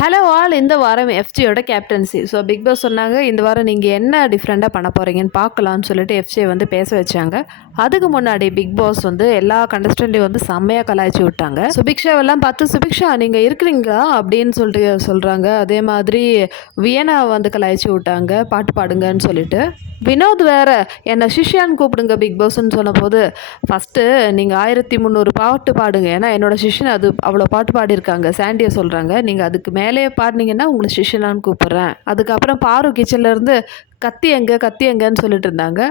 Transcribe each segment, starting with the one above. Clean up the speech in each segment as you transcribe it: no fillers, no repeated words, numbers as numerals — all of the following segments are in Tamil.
ஹலோ ஆல், இந்த வாரம் எஃப்ஜியோட கேப்டன்சி. ஸோ பிக் பாஸ் சொன்னாங்க, இந்த வாரம் நீங்கள் என்ன டிஃப்ரெண்ட்டாக பண்ண போகிறீங்கன்னு பார்க்கலான்னு சொல்லிட்டு எஃப்ஜியை வந்து பேச வச்சாங்க. அதுக்கு முன்னாடி பிக் பாஸ் வந்து எல்லா கண்டஸ்டண்ட்டையும் வந்து செம்மையாக கலாய்ச்சி விட்டாங்க. சுபிக்ஷாவெல்லாம் பார்த்து, சுபிக்ஷா நீங்கள் இருக்கிறீங்களா அப்படின்னு சொல்லிட்டு சொல்கிறாங்க. அதே மாதிரி வியனா வந்து கலாய்ச்சி விட்டாங்க, பாட்டு பாடுங்கன்னு சொல்லிட்டு. வினோத் வேற என்னை சிஷ்யான்னு கூப்பிடுங்க பிக் பாஸ்ன்னு சொன்ன போது, ஃபஸ்ட்டு நீங்கள் 1300 பாட்டு பாடுங்க, ஏன்னா என்னோட சிஷ்யன் அது அவ்வளோ பாட்டு பாடியிருக்காங்க சாண்டியை சொல்கிறாங்க. நீங்கள் அதுக்கு மேலேயே பாடினீங்கன்னா உங்களை சிஷ்யனான்னு கூப்பிட்றேன். அதுக்கப்புறம் பாரு கிச்சன்லேருந்து கத்தி எங்கன்னு சொல்லிட்டு இருந்தாங்க.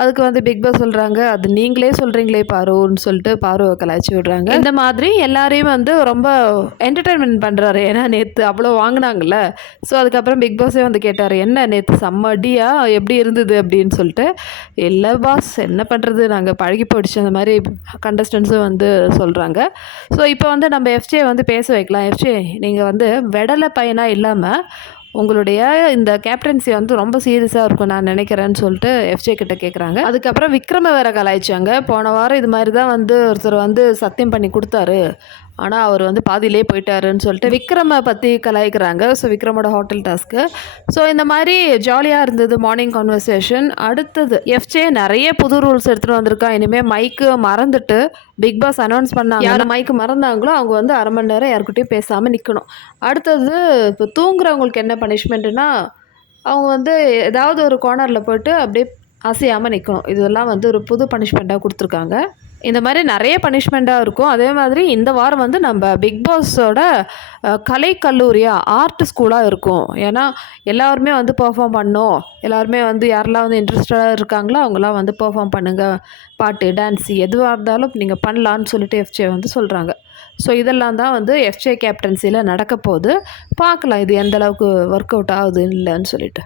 அதுக்கு வந்து பிக் பாஸ் சொல்கிறாங்க, அது நீங்களே சொல்கிறீங்களே பாருன்னு சொல்லிட்டு பாருவை கலாய்ச்சி விடுறாங்க. இந்த மாதிரி எல்லாரையும் வந்து ரொம்ப என்டர்டெயின்மெண்ட் பண்ணுறாரு. ஏன்னா நேற்று அவ்வளோ வாங்கினாங்கல்ல. ஸோ அதுக்கப்புறம் பிக் பாஸே வந்து கேட்டார், என்ன நேற்று செம்ம அடியா, எப்படி இருந்தது அப்படின்னு சொல்லிட்டு. இல்லை பாஸ், என்ன பண்ணுறது, நாங்கள் பழகி போயிடுச்சு அந்த மாதிரி கண்டஸ்டன்ஸும் வந்து சொல்கிறாங்க. ஸோ இப்போ வந்து நம்ம எஃப்ஜே வந்து பேச வைக்கலாம். எஃப்ஜே, நீங்கள் வந்து வெடலை பையனாக இல்லாமல் உங்களுடைய இந்த கேப்டன்சி வந்து ரொம்ப சீரியஸாக இருக்கும் நான் நினைக்கிறேன்னு சொல்லிட்டு எஃப்ஜே கிட்ட கேட்குறாங்க. அதுக்கப்புறம் விக்ரம வேற கலாய்ச்சாங்க. போன வாரம் இது மாதிரி தான் வந்து ஒருத்தர் வந்து சத்தியம் பண்ணி கொடுத்தாரு, ஆனால் அவர் வந்து பாதியிலே போயிட்டாருன்னு சொல்லிட்டு விக்ரமை பற்றி கலாய்க்கிறாங்க. ஸோ விக்ரமோட ஹோட்டல் டாஸ்க்கு. ஸோ இந்த மாதிரி ஜாலியாக இருந்தது மார்னிங் கான்வர்சேஷன். அடுத்தது எஃப்ஜே நிறைய புது ரூல்ஸ் எடுத்துகிட்டு வந்திருக்கான். இனிமேல் மைக்கு மறந்துட்டு பிக் பாஸ் அனௌன்ஸ் பண்ணாங்க, யார் மைக்கு மறந்தாங்களோ அவங்க வந்து அரை மணி நேரம் யாருக்கிட்டையும் பேசாமல் நிற்கணும். அடுத்தது இப்போ தூங்குறவங்களுக்கு என்ன பனிஷ்மெண்ட்டுனா, அவங்க வந்து ஏதாவது ஒரு கார்னரில் போய்ட்டு அப்படியே அசையாமல் நிற்கணும். இதெல்லாம் வந்து ஒரு புது பனிஷ்மெண்ட்டாக கொடுத்துருக்காங்க. இந்த மாதிரி நிறைய பனிஷ்மெண்ட்டாக இருக்கும். அதே மாதிரி இந்த வாரம் வந்து நம்ம பிக் பாஸோட கலைக்கல்லூரியாக ஆர்ட் ஸ்கூலாக இருக்கும். ஏன்னா எல்லாருமே வந்து பெர்ஃபார்ம் பண்ணோம், எல்லாருமே வந்து யாரெல்லாம் வந்து இன்ட்ரெஸ்டடாக இருக்காங்களோ அவங்களாம் வந்து பெர்ஃபார்ம் பண்ணுங்கள், பாட்டு டான்ஸு எதுவாக இருந்தாலும் நீங்கள் பண்ணலான்னு சொல்லிட்டு எஃப்ஜே வந்து சொல்கிறாங்க. ஸோ இதெல்லாம் தான் வந்து எஃப்ஜே கேப்டன்சியில் நடக்க போகுது. பார்க்கலாம் இது எந்தளவுக்கு ஒர்க் அவுட் ஆகுது இல்லைன்னு சொல்லிட்டு.